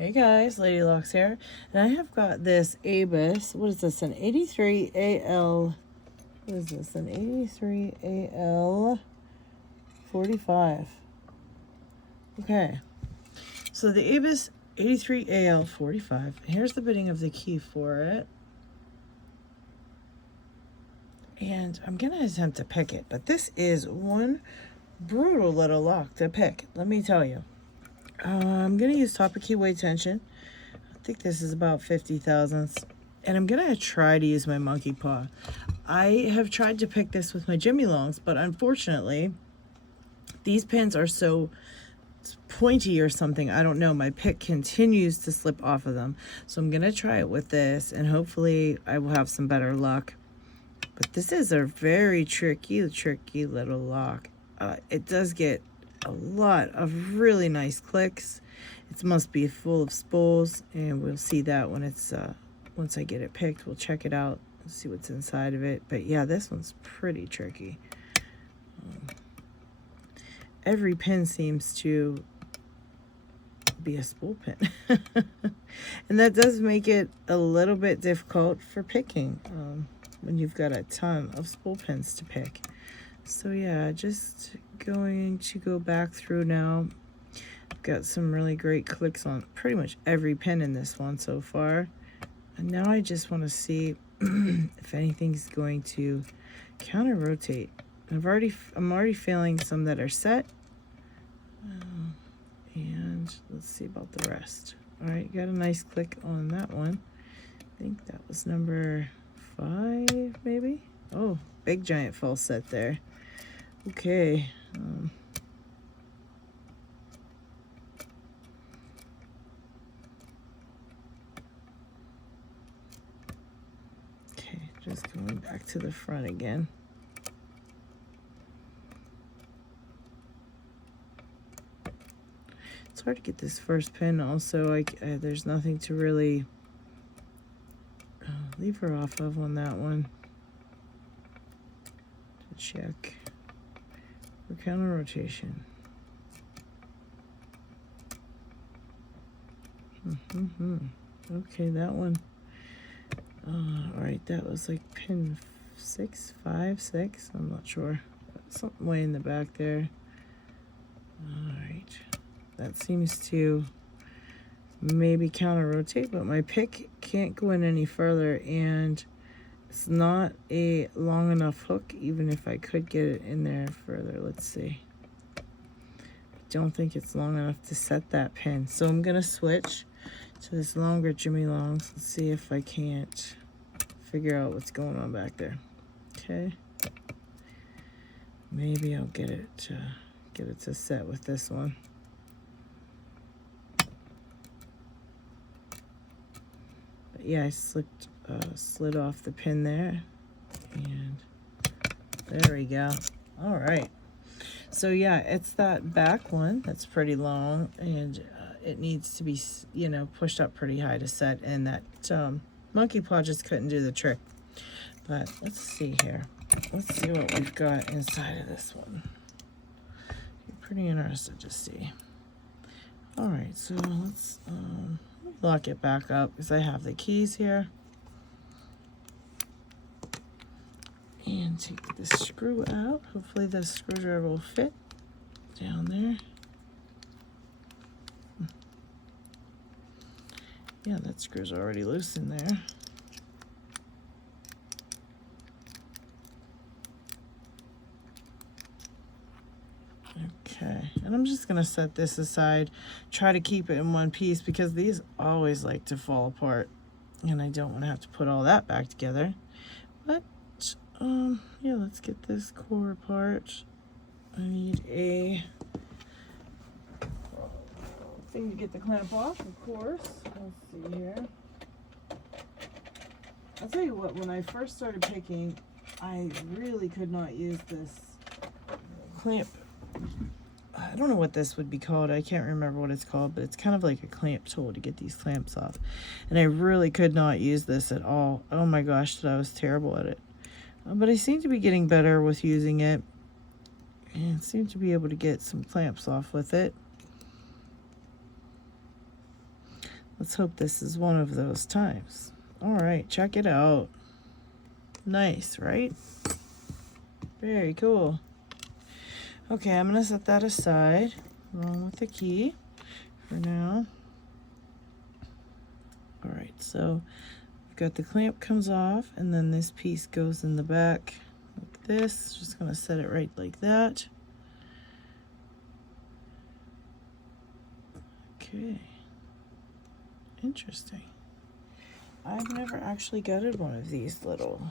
Hey guys, ladylocks here, and I have got this ABUS. What is this? An 83AL. What is this? An 83AL 45. Okay, so the ABUS 83AL 45. Here's the bitting of the key for it, and I'm gonna attempt to pick it, but this is one brutal little lock to pick. Let me tell you. I'm going to use topic keyway tension. I think this is about 50 thousandths. And I'm going to try to use my Monkey Paw. I have tried to pick this with my JimyLongs, but unfortunately, these pins are so pointy or something. I don't know. My pick continues to slip off of them. So I'm going to try it with this, and hopefully I will have some better luck. But this is a very tricky little lock. It does get a lot of really nice clicks. It must be full of spools, and we'll see that when it's once I get it picked. We'll check it out and see what's inside of it. But yeah, this one's pretty tricky. Every pin seems to be a spool pin. And that does make it a little bit difficult for picking when you've got a ton of spool pins to pick. So yeah, just going to go back through now. I've got some really great clicks on pretty much every pin in this one so far. And now I just want to see if anything's going to counter rotate. I'm already feeling some that are set. And let's see about the rest. All right, got a nice click on that one. I think that was number 5, maybe. Oh, big giant false set there. Okay. Okay, just going back to the front again. It's hard to get this first pin. Also, there's nothing to really lever off of on that one. To check for counter rotation. Okay, that one. All right, that was like pin 6, 5, 6. I'm not sure. Something way in the back there. All right, that seems to maybe counter rotate, but my pick can't go in any further, and it's not a long enough hook, even if I could get it in there further. Let's see. I don't think it's long enough to set that pin. So I'm going to switch to this longer JimyLongs and see if I can't figure out what's going on back there. Okay. Maybe I'll get it to set with this one. But yeah, I slid off the pin there, and there we go. All right, so yeah, it's that back one that's pretty long, and it needs to be, you know, pushed up pretty high to set, and that Monkey Paw just couldn't do the trick. But let's see here. Let's see what we've got inside of this one. Pretty interested to see. All right, so let's lock it back up because I have the keys here. And take the screw out. Hopefully the screwdriver will fit down there. Yeah, that screw's already loose in there. Okay, and I'm just gonna set this aside, try to keep it in one piece because these always like to fall apart, and I don't want to have to put all that back together. But yeah, let's get this core apart. I need a thing to get the clamp off, of course. Let's see here. I'll tell you what, when I first started picking, I really could not use this clamp. I don't know what this would be called. I can't remember what it's called, but it's kind of like a clamp tool to get these clamps off. And I really could not use this at all. Oh my gosh, I was terrible at it. But I seem to be getting better with using it, and seem to be able to get some clamps off with it. Let's hope this is one of those times. All right, check it out. Nice, right? Very cool. Okay, I'm gonna set that aside along with the key for now. All right, so we've got the clamp comes off, and then this piece goes in the back like this. Just gonna set it right like that. Okay, interesting. I've never actually gutted one of these little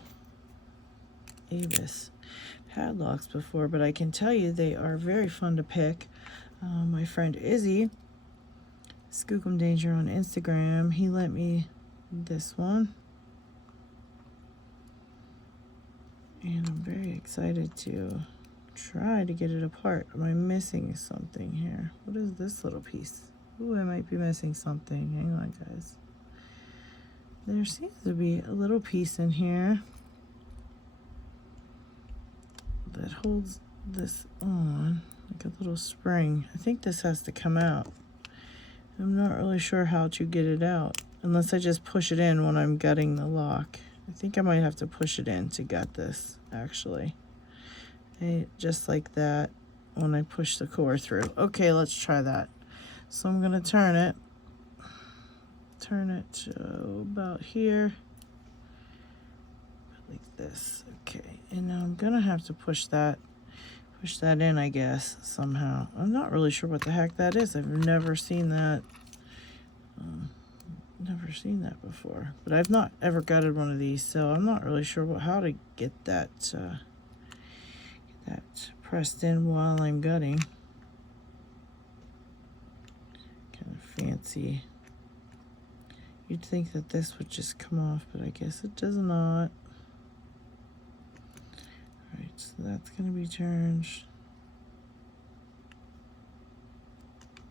ABUS padlocks before, but I can tell you they are very fun to pick. My friend Izzy, Skookum Danger on Instagram, he lent me this one. And I'm very excited to try to get it apart. Am I missing something here? What is this little piece? Ooh, I might be missing something. Hang on, guys. There seems to be a little piece in here that holds this on, like a little spring. I think this has to come out. I'm not really sure how to get it out, unless I just push it in when I'm gutting the lock. I think I might have to push it in to gut this, actually. Just like that when I push the core through. Okay, let's try that. So I'm gonna turn it about here, like this. Okay, and now I'm gonna have to push that in, I guess, somehow. I'm not really sure what the heck that is. I've never seen that. Never seen that before, but I've not ever gutted one of these, so I'm not really sure how to get that pressed in while I'm gutting. Kind of fancy. You'd think that this would just come off, but I guess it does not. Alright, so that's going to be turned.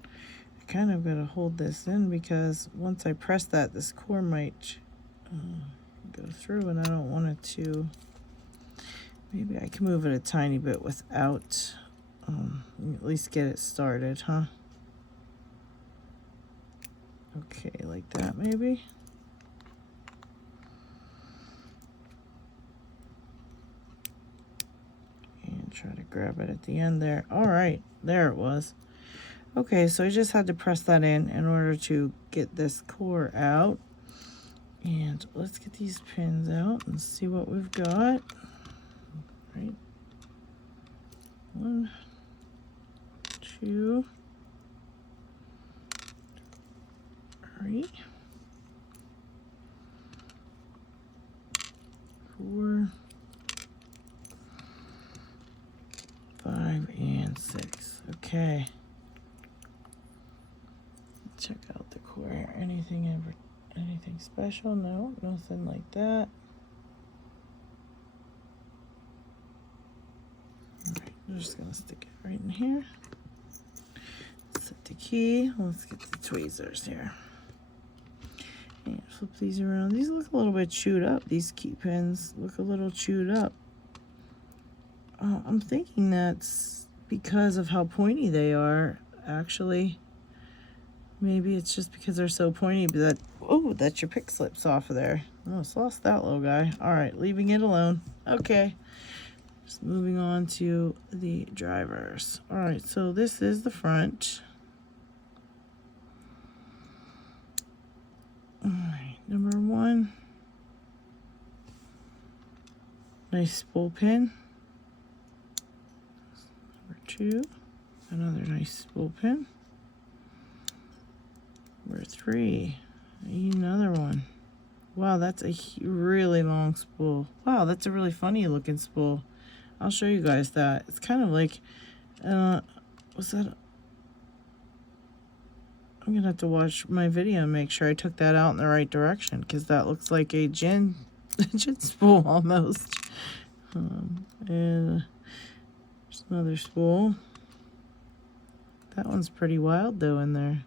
I kind of got to hold this in because once I press that, this core might go through, and I don't want it to. Maybe I can move it a tiny bit without, at least get it started, huh? Okay, like that maybe. And try to grab it at the end there. All right, there it was. Okay, so I just had to press that in order to get this core out. And let's get these pins out and see what we've got. Right. 1, 2, 3, 4, 5, and 6. Okay. Check out the core. Anything special? No, nothing like that. Alright, I'm just gonna stick it right in here. Set the key. Let's get the tweezers here. And flip these around. These look a little bit chewed up. These key pins look a little chewed up. I'm thinking that's because of how pointy they are, actually. Maybe it's just because they're so pointy that, oh, that your pick slips off of there. Almost lost that little guy. All right, leaving it alone. Okay. Just moving on to the drivers. All right, so this is the front. All right, number 1. Nice spool pin. Number 2, another nice spool pin. Number 3, another one. Wow, that's a really long spool. Wow, that's a really funny looking spool. I'll show you guys that. It's kind of like, was that? I'm gonna have to watch my video and make sure I took that out in the right direction, because that looks like a gin spool almost. And there's another spool. That one's pretty wild though in there.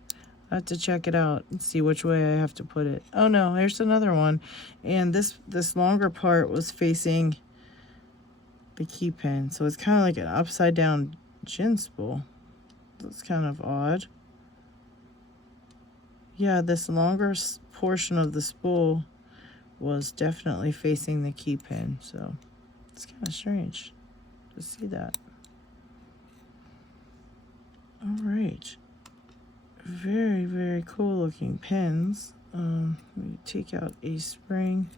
I have to check it out and see which way I have to put it. Oh no, here's another one. And this longer part was facing the key pin. So it's kind of like an upside down gin spool. That's kind of odd. yeah, this longer portion of the spool was definitely facing the key pin, so it's kind of strange to see that. All right, very, very cool looking pins. Let me take out a spring.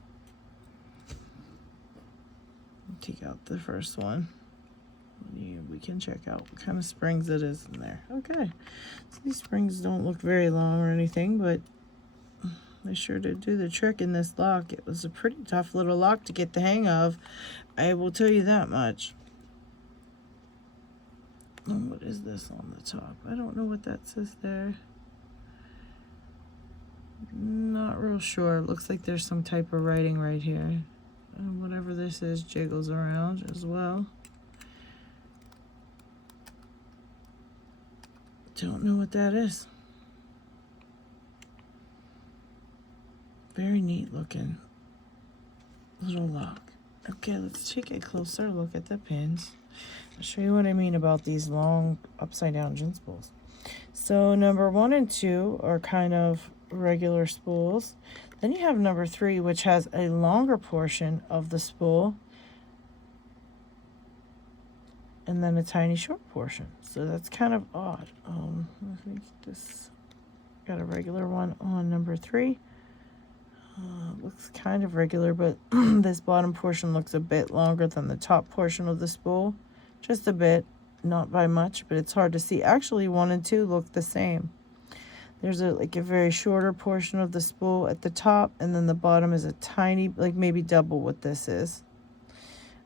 Take out the first one. We can check out what kind of springs it is in there. Okay, so these springs don't look very long or anything, but they sure did do the trick in this lock. It was a pretty tough little lock to get the hang of, I will tell you that much. And what is this on the top? I don't know what that says there. Not real sure. Looks like there's some type of writing right here. Whatever this is jiggles around as well. Don't know what that is. Very neat looking little lock. Okay, let's take a closer look at the pins. I'll show you what I mean about these long upside down gin spools. So number 1 and 2 are kind of regular spools. Then you have number 3, which has a longer portion of the spool, and then a tiny short portion. So that's kind of odd. Let me get this. Got a regular one on number 3. Looks kind of regular, but this bottom portion looks a bit longer than the top portion of the spool. Just a bit, not by much, but it's hard to see. Actually, 1 and 2 look the same. There's like a very shorter portion of the spool at the top, and then the bottom is a tiny, like maybe double what this is.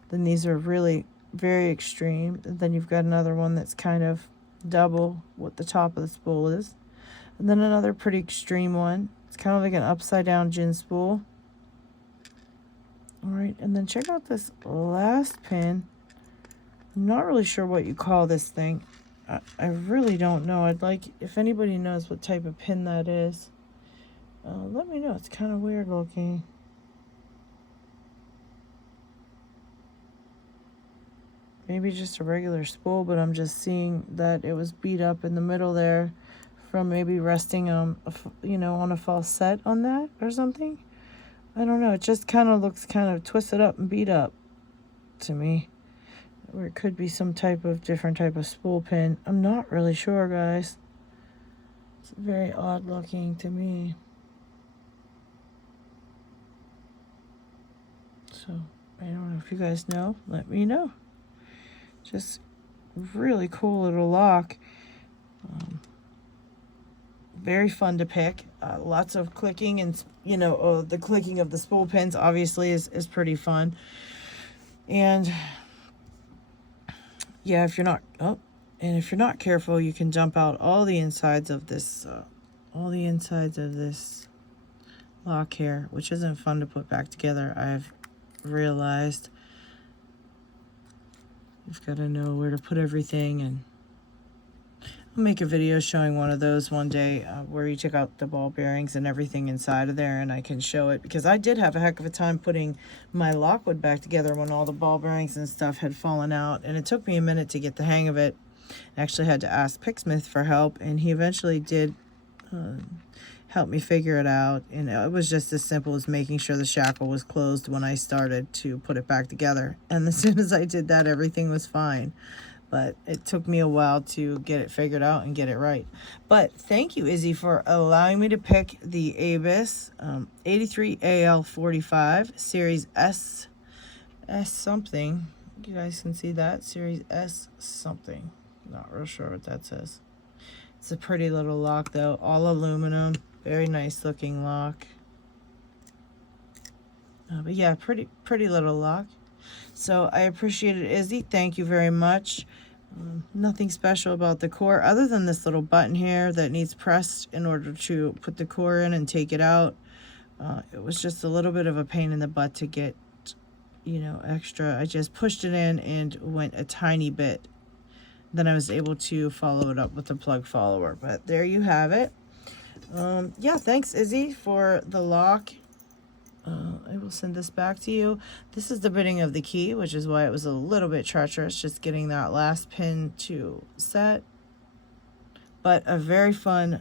Then these are really very extreme. And then you've got another one that's kind of double what the top of the spool is. And then another pretty extreme one. It's kind of like an upside down gin spool. All right, and then check out this last pin. I'm not really sure what you call this thing. I really don't know. I'd like, if anybody knows what type of pin that is, let me know. It's kind of weird looking. Maybe just a regular spool, but I'm just seeing that it was beat up in the middle there from maybe resting on a false set on that or something. I don't know. It just kind of looks kind of twisted up and beat up to me. Or it could be some type of different type of spool pin. I'm not really sure, guys. It's very odd looking to me. So, I don't know if you guys know. Let me know. Just really cool little lock. Very fun to pick. Lots of clicking, and the clicking of the spool pins obviously is pretty fun. And yeah, if you're not careful, you can jump out all the insides of this lock here, which isn't fun to put back together. I've realized you've got to know where to put everything, and I'll make a video showing one of those one day where you check out the ball bearings and everything inside of there, and I can show it, because I did have a heck of a time putting my lockwood back together when all the ball bearings and stuff had fallen out, and it took me a minute to get the hang of it. I actually had to ask Picksmith for help, and he eventually did help me figure it out. And it was just as simple as making sure the shackle was closed when I started to put it back together, and as soon as I did that, everything was fine. But it took me a while to get it figured out and get it right. But thank you, Izzy, for allowing me to pick the ABUS 83AL45 Series S something. You guys can see that. Series S something. Not real sure what that says. It's a pretty little lock, though. All aluminum. Very nice looking lock. But yeah, pretty little lock. So I appreciate it, Izzy. Thank you very much. Nothing special about the core other than this little button here that needs pressed in order to put the core in and take it out. It was just a little bit of a pain in the butt to get, extra. I just pushed it in and went a tiny bit. Then I was able to follow it up with the plug follower. But there you have it. Yeah, thanks, Izzy, for the lock. I will send this back to you. This is the bitting of the key, which is why it was a little bit treacherous, just getting that last pin to set. but a very fun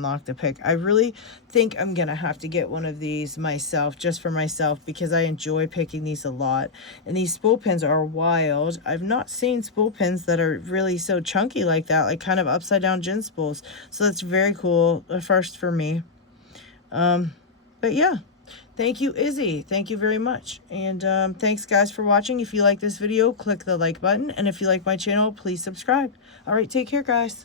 lock to pick. I really think I'm gonna have to get one of these myself, just for myself, because I enjoy picking these a lot. And these spool pins are wild. I've not seen spool pins that are really so chunky like that, like kind of upside down gin spools. So that's very cool, a first for me. But yeah, thank you, Izzy. Thank you very much. And thanks, guys, for watching. If you like this video, click the like button. And if you like my channel, please subscribe. All right, take care, guys.